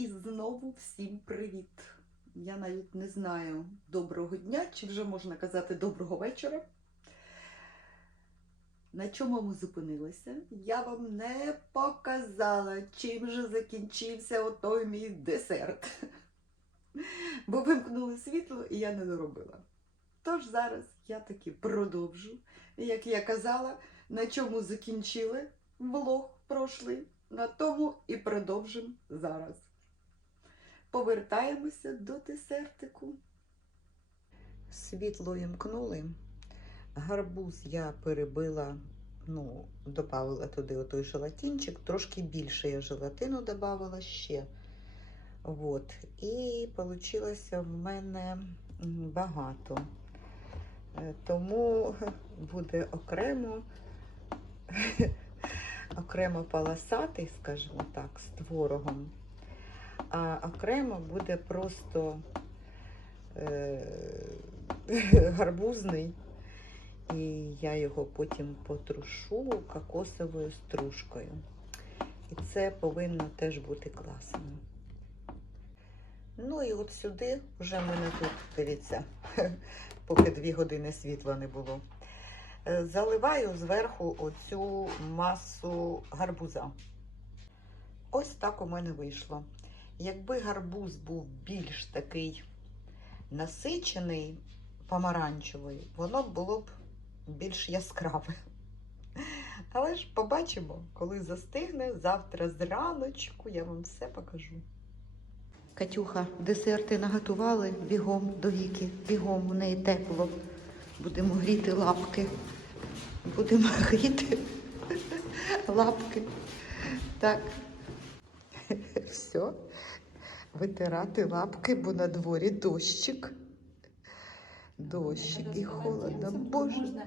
І знову всім привіт! Я навіть не знаю доброго дня, чи вже можна казати доброго вечора. На чому ми зупинилися? Я вам не показала, чим же закінчився отой мій десерт. Бо вимкнули світло і я не доробила. Тож зараз я таки продовжу. Як я казала, на чому закінчили влог прошлий, на тому і продовжимо зараз. Повертаємося до десертику. Світло імкнули. Гарбуз я перебила, ну, додавала туди отой желатинчик, трошки більше я желатину додавала ще. От. І вийшло в мене багато. Е, Тому буде окремо, окремо полосатий, скажімо так, з творогом. А окремо буде просто е, гарбузний. І я його потім потрушу кокосовою стружкою. І це повинно теж бути класно. Ну і от сюди вже в мене тут, дивіться, поки дві години світла не було. Е, Заливаю зверху оцю масу гарбуза. Ось так у мене вийшло. Якби гарбуз був більш такий насичений, помаранчевий, воно було б більш яскраве. Але ж побачимо, коли застигне завтра зраночку, я вам все покажу. Катюха, десерти наготували бігом до віки, бігом у неї тепло. Будемо гріти лапки. Будемо гріти лапки. Так. Все. Витирати лапки, бо на дворі дощик. Дощик і холодно. Боже.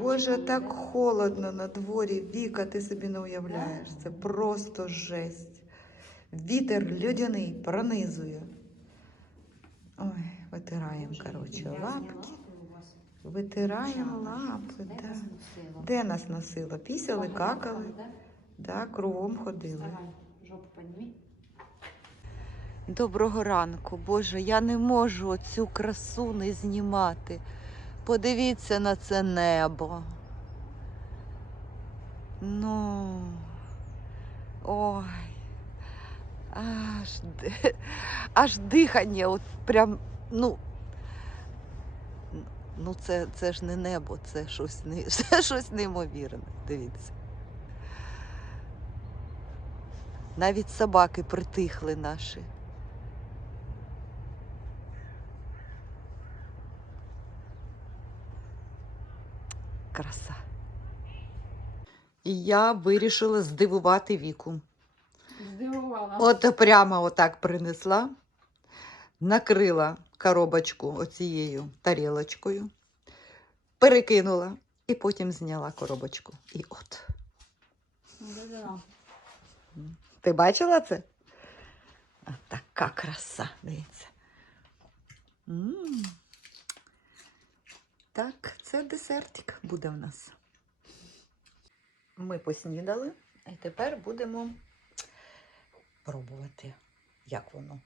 Боже, так холодно на дворі. Віка, ти собі не уявляєш. Це просто жесть. Вітер льодяний пронизує. Ой, витираємо, коротше, лапки. Витираємо лапи. Да. Де нас носило? Пісяли, какали, да, кругом ходили. Доброго ранку, Боже, я не можу цю красу не знімати. Подивіться на це небо. Ну. Ой. Аж, аж дихання, от прям, ну. Ну, це, це ж не небо, це щось, це щось неймовірне. Дивіться. Навіть собаки притихли наші. Краса. І я вирішила здивувати віку. Здивувала. От прямо отак принесла, накрила коробочку оцією тарілочкою, перекинула і потім зняла коробочку. І от. Да-да-да. Ти бачила це? А така краса, дивіться. М. Так, це десертик буде в нас. Ми поснідали, і тепер будемо пробувати, як воно.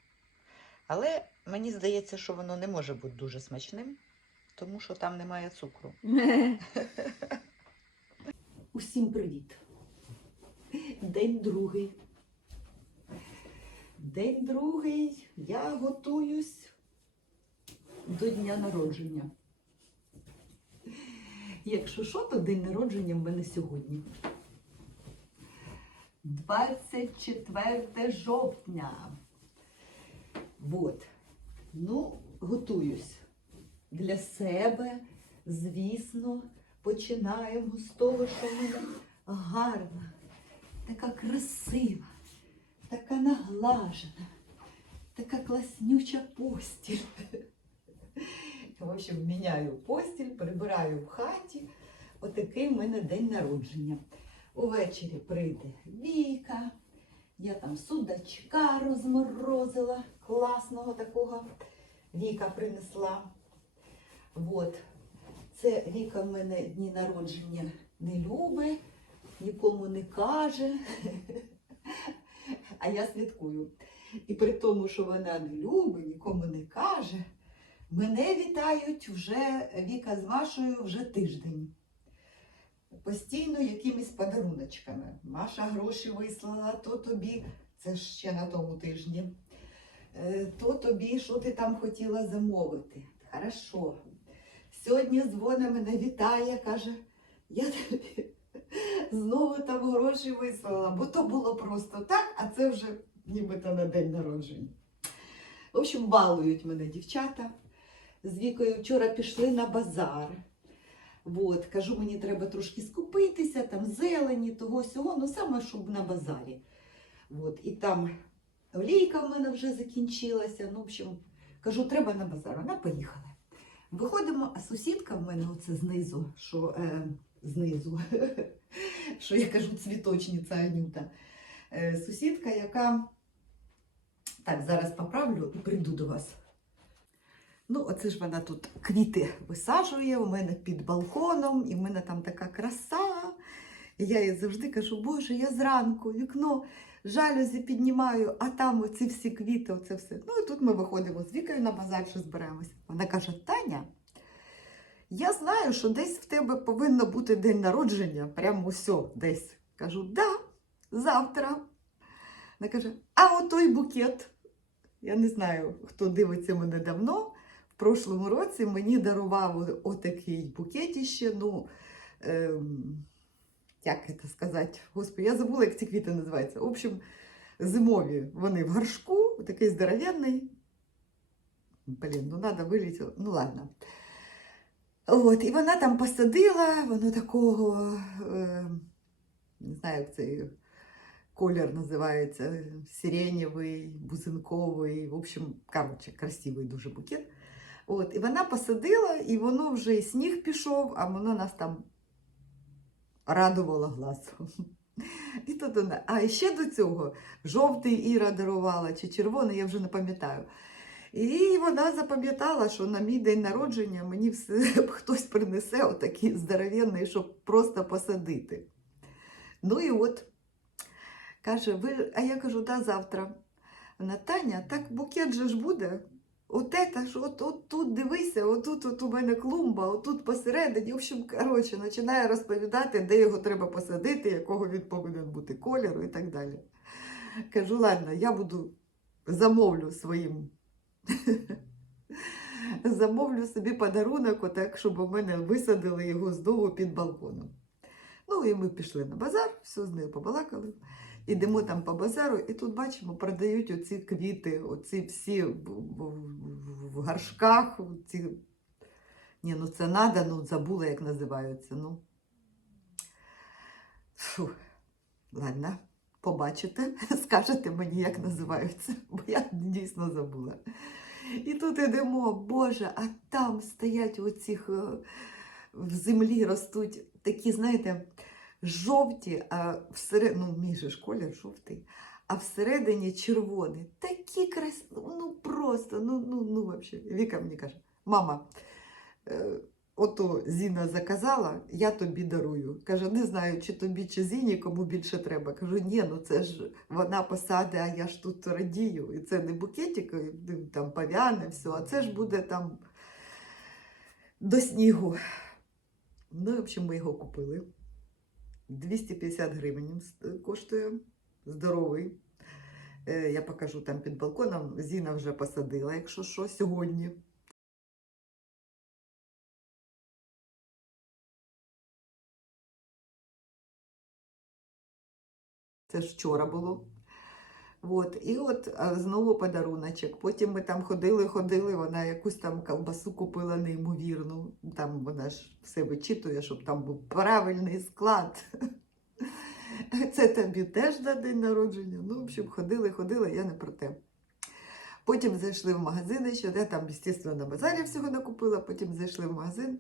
Але мені здається, що воно не може бути дуже смачним, тому що там немає цукру. Усім привіт! День другий. День другий. Я готуюсь до дня народження. Якщо що, то день народження в мене сьогодні. 24 жовтня. Вот. Ну, готуюсь. Для себе, звісно, починаємо з того, що в мене гарна, така красива, така наглажена, така класнюча постіль. В общем, міняю постіль, прибираю в хаті. Отакий в мене день народження. Увечері прийде Віка. Я там судачка розморозила, класного такого. Віка принесла. Вот. Це Віка в мене дні народження не любить, нікому не каже. а я святкую. І при тому, що вона не любить, нікому не каже, мене вітають вже Віка з Машою вже тиждень. Постійно якимись подаруночками. Маша гроші вислала, то тобі, це ще на тому тижні, е, то тобі, що ти там хотіла замовити. Хорошо. Сьогодні дзвонить мене вітає, каже, я тобі знову там гроші вислала, бо то було просто так, а це вже нібито на день народження. В общем, балують мене дівчата. З Вікою вчора пішли на базар. От, кажу, мені треба трошки скупитися, там зелені, того сього, ну саме, щоб на базарі. От, і там олійка в мене вже закінчилася. Ну, в общем, кажу, треба на базар. Вона поїхала. Виходимо, а сусідка в мене оце знизу, що е, знизу, що я кажу, цвіточниця Анюта. Е, сусідка, яка так, зараз поправлю і прийду до вас. Ну, оце ж вона тут квіти висаджує у мене під балконом, і в мене там така краса. І я їй завжди кажу, Боже, я зранку вікно жалюзі піднімаю, а там оці всі квіти, оце все. Ну і тут ми виходимо з Вікою на базар, що збираємося. Вона каже: Таня, я знаю, що десь в тебе повинно бути день народження, прямо усе десь. Кажу, да, завтра. Вона каже, а отой букет. Я не знаю, хто дивиться мене давно. В прошлому році мені дарував отакий букетіще. Ну, ем, як це сказати? Господи, я забула, як ці квіти називаються. В общем, зимові вони в горшку, такий здоровенний. Блін, ну треба вилітіти. Ну ладно. От, і вона там посадила, воно такого, е, не знаю, як цей колір називається, сиренєвий, бузинковий, в общем, коротше, красивий дуже букет. От, і вона посадила, і воно вже і сніг пішов, а воно нас там радувало глаз. І тут вона. А ще до цього жовтий Іра дарувала чи червоний, я вже не пам'ятаю. І вона запам'ятала, що на мій день народження мені все, хтось принесе отакий здоровенний, щоб просто посадити. Ну і от, каже, ви, а я кажу, да, завтра. Вона, Таня, так букет же ж буде. От это ж, от, от тут дивися, отут от у мене клумба, отут посередині. В общем, коротше, починає розповідати, де його треба посадити, якого він повинен бути кольору і так далі. Кажу, ладно, я буду замовлю своїм. Замовлю собі подарунок, отак, щоб у мене висадили його знову під балконом. Ну і ми пішли на базар, все з нею побалакали. Ідемо там по базару, і тут бачимо, продають оці квіти, оці всі в, горшках. Ці... Ні, ну це надо, ну забула, як називаються. Ну. Фу. Ладно, побачите, скажете мені, як називаються, бо я дійсно забула. І тут ідемо, Боже, а там стоять у е, в землі ростуть такі, знаєте, жовті, а всередині, ну, мій же ж колір жовтий, а всередині червоний. Такі красиві, ну просто, ну, ну, ну, вообще. Віка мені каже, мама, е, ото Зіна заказала, я тобі дарую. Каже, не знаю, чи тобі, чи Зіні, кому більше треба. Кажу, ні, ну це ж вона посади, а я ж тут радію. І це не букетик, і там пав'яне, все, а це ж буде там до снігу. Ну, в общем, ми його купили. 250 гривень коштує здоровий. Е, Я покажу там під балконом. Зіна вже посадила, якщо що, сьогодні. Це ж вчора було. От, і от знову подаруночок. Потім ми там ходили, ходили, вона якусь там колбасу купила неймовірну. Там вона ж все вичитує, щоб там був правильний склад. Це тобі теж на день народження. Ну, в общем, ходили, ходили, я не про те. Потім зайшли в магазин, ще я там, звісно, на базарі всього накупила, потім зайшли в магазин,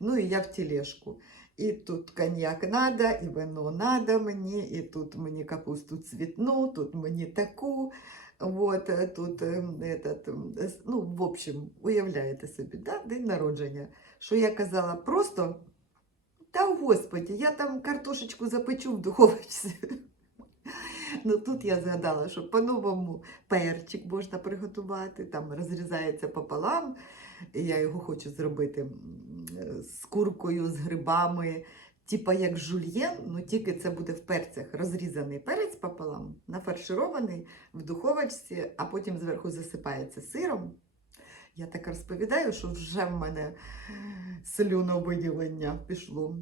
ну і я в тележку. І тут коньяк надо, і вино надо мені, і тут мені капусту цвітну, тут мені таку. Вот, е, тут, этот, ну, в общем, уявляєте собі, да? день народження. Що я казала, просто, та господі, я там картошечку запечу в духовочці. Ну тут я згадала, що по-новому перчик можна приготувати, там розрізається пополам. Я його хочу зробити з куркою, з грибами, типа як жульєн, ну тільки це буде в перцях розрізаний перець пополам, нафарширований в духовочці, а потім зверху засипається сиром. Я так розповідаю, що вже в мене слюновиділення пішло.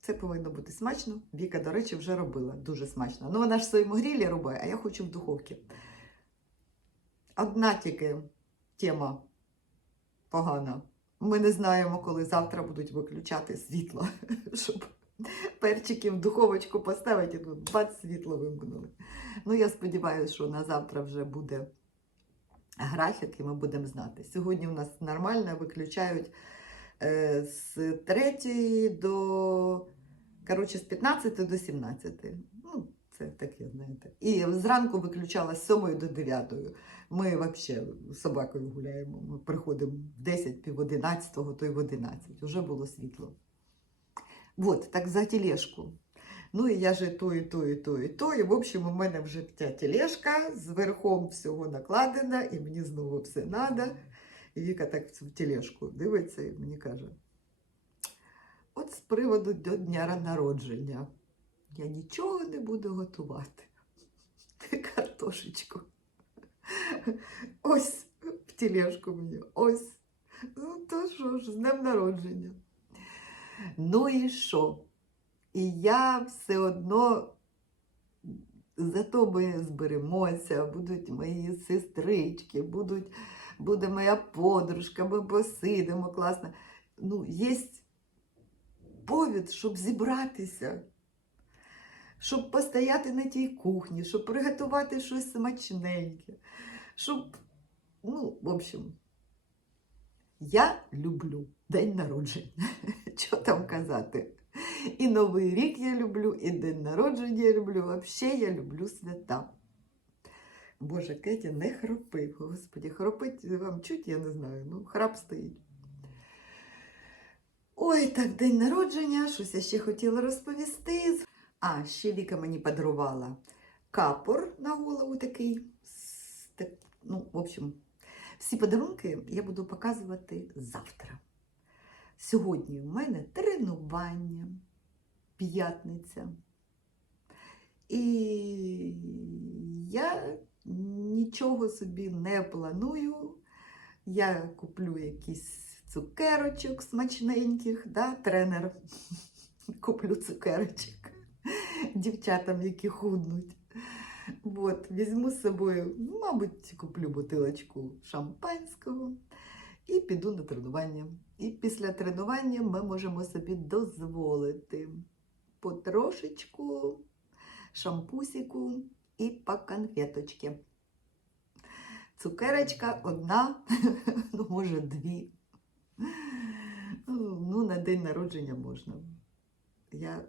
Це повинно бути смачно. Віка, до речі, вже робила дуже смачно. Ну, вона ж в своєму грілі робить, а я хочу в духовці. Одна тільки тема погана. Ми не знаємо, коли завтра будуть виключати світло, щоб перчики в духовочку поставити, і тут бац, світло вимкнули. Ну, я сподіваюся, що на завтра вже буде графік, і ми будемо знати. Сьогодні у нас нормально виключають е, з 3 до коротше, з 15 до 17. Ну, це таке, знаєте. І зранку виключала з 7 до 9. Ми взагалі з собакою гуляємо. Ми приходимо в 10, пів 11, то й в 11. Уже було світло. От, так за тележку. Ну і я же то, і то, і то, і то. І в общем, у мене вже ця тележка з верхом всього накладена, і мені знову все треба. І Віка так в цю тележку дивиться і мені каже: от з приводу до дня народження я нічого не буду готувати. Картошечку. Ось в тележку мені, ось. Ну, то що ж, з днем народження. Ну і що? І я все одно зато ми зберемося, будуть мої сестрички, будуть, буде моя подружка, ми посидимо класно. Ну, є повід, щоб зібратися, щоб постояти на тій кухні, щоб приготувати щось смачненьке, щоб, ну, в общем, я люблю день народження. Що там казати? І Новий рік я люблю, і день народження я люблю. Взагалі я люблю свята. Боже, Кетя, не хропи. Господі, хропить вам чуть, я не знаю. Ну, храп стоїть. Ой, так, день народження, щось я ще хотіла розповісти. А, ще Віка мені подарувала капор на голову такий. Ну, в общем, всі подарунки я буду показувати завтра. Сьогодні в мене тренування, п'ятниця. І я нічого собі не планую. Я куплю якісь цукерочок смачненьких, да, тренер. Куплю цукерочок дівчатам, які худнуть. От, візьму з собою, ну, мабуть, куплю бутилочку шампанського і піду на тренування. І після тренування ми можемо собі дозволити потрошечку шампусіку і по конфеточці. Цукерочка одна, ну, може, дві. Ну, на день народження можна. Я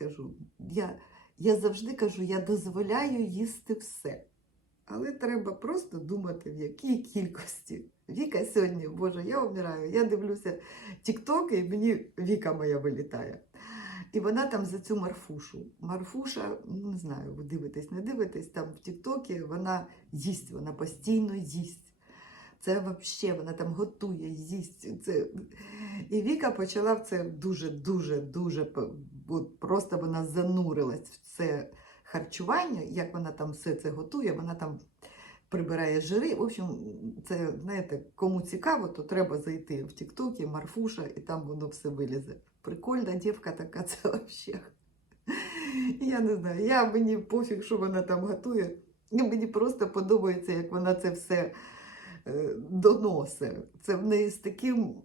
кажу, я, я завжди кажу, я дозволяю їсти все. Але треба просто думати, в якій кількості. Віка сьогодні, Боже, я вмираю. Я дивлюся тіктоки, і мені Віка моя вилітає. І вона там за цю Марфушу. Марфуша, ну не знаю, ви дивитесь, не дивитесь, там в Тіктокі вона їсть, вона постійно їсть. Це взагалі, вона там готує, їсть. Це... І Віка почала в це дуже-дуже, дуже просто вона занурилась в це харчування, як вона там все це готує, вона там прибирає жири. В общем, це, знаєте, кому цікаво, то треба зайти в Тіктокі, Марфуша, і там воно все вилізе. Прикольна дівка така, це взагалі. Я не знаю, я мені пофіг, що вона там готує. Мені просто подобається, як вона це все е, доносить. Це в неї з таким.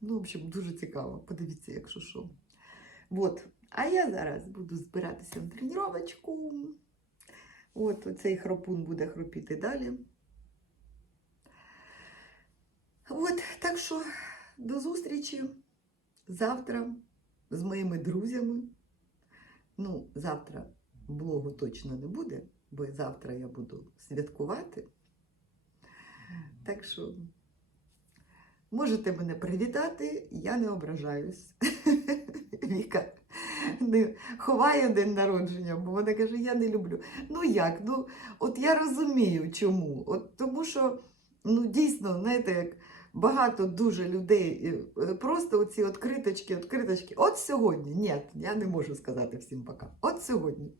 Ну, в общем, дуже цікаво. Подивіться, якщо що. От. А я зараз буду збиратися на тренувачку. От оцей хропун буде хропіти далі. От, так що до зустрічі завтра з моїми друзями. Ну, завтра блогу точно не буде, бо завтра я буду святкувати. Так що Можете мене привітати, я не ображаюсь. Віка не ховає день народження, бо вона каже, я не люблю. Ну як? Ну, от я розумію, чому. От тому що ну, дійсно, знаєте, як багато дуже людей, е, просто оці откриточки, откриточки. От сьогодні, ні, я не можу сказати всім пока. От сьогодні.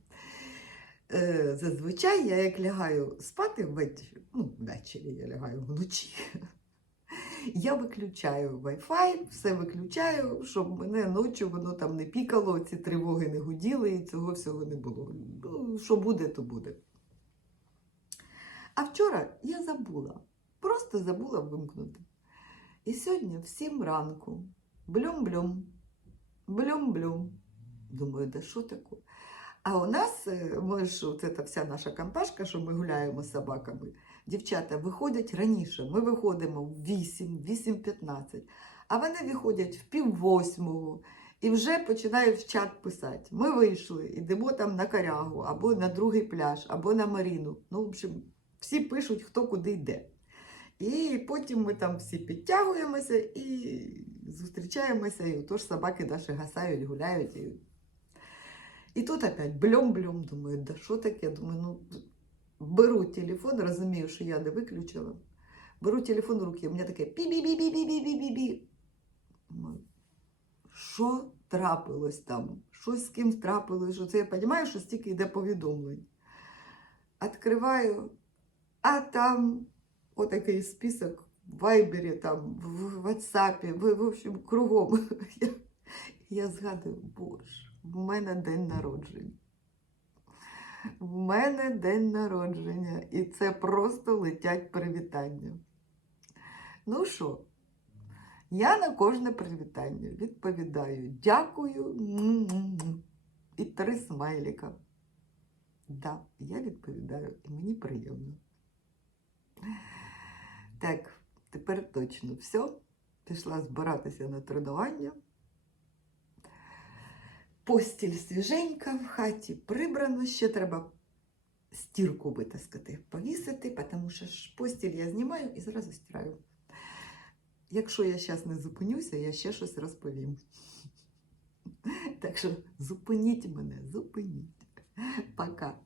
Е, зазвичай я як лягаю спати ввечері, ну, ввечері я лягаю вночі. Я виключаю Wi-Fi, все виключаю, щоб мене ночі воно там не пікало, ці тривоги не гуділи і цього всього не було. Ну, що буде, то буде. А вчора я забула, просто забула вимкнути. І сьогодні в 7 ранку блюм-блюм, блюм-блюм. Думаю, да що таке? А у нас, е, ми ж, ця вся наша компашка, що ми гуляємо з собаками, дівчата виходять раніше. Ми виходимо в 8, 8.15, а вони виходять в пів восьмого і вже починають в чат писати. Ми вийшли, йдемо там на корягу, або на другий пляж, або на Маріну. Ну, в общем, всі пишуть, хто куди йде. І потім ми там всі підтягуємося і зустрічаємося, і отож собаки наші гасають, гуляють. І, і тут опять бльом-бльом, думаю, да що таке? Думаю, ну беру телефон, розумію, що я не виключила. Беру телефон в руки, у мене таке пі-бі-бі-бі-бі-бі-бі-бі. Думаю, Що трапилось там? Щось з ким трапилось? Що це я розумію, що стільки йде повідомлень. Відкриваю, а там отакий список в Вайбері, там, в WhatsApp, в, в общем, кругом. Я, я згадую, боже, в мене день народження. В мене день народження, і це просто летять привітання. Ну що, я на кожне привітання відповідаю дякую і три смайліка. Да, я відповідаю, і мені приємно. Так, тепер точно все. Пішла збиратися на тренування. Постіль свіженька в хаті прибрано, ще треба стірку витаскати, повісити, тому що ж постіль я знімаю і зразу стираю. Якщо я зараз не зупинюся, я ще щось розповім. Так що зупиніть мене, зупиніть. Пока.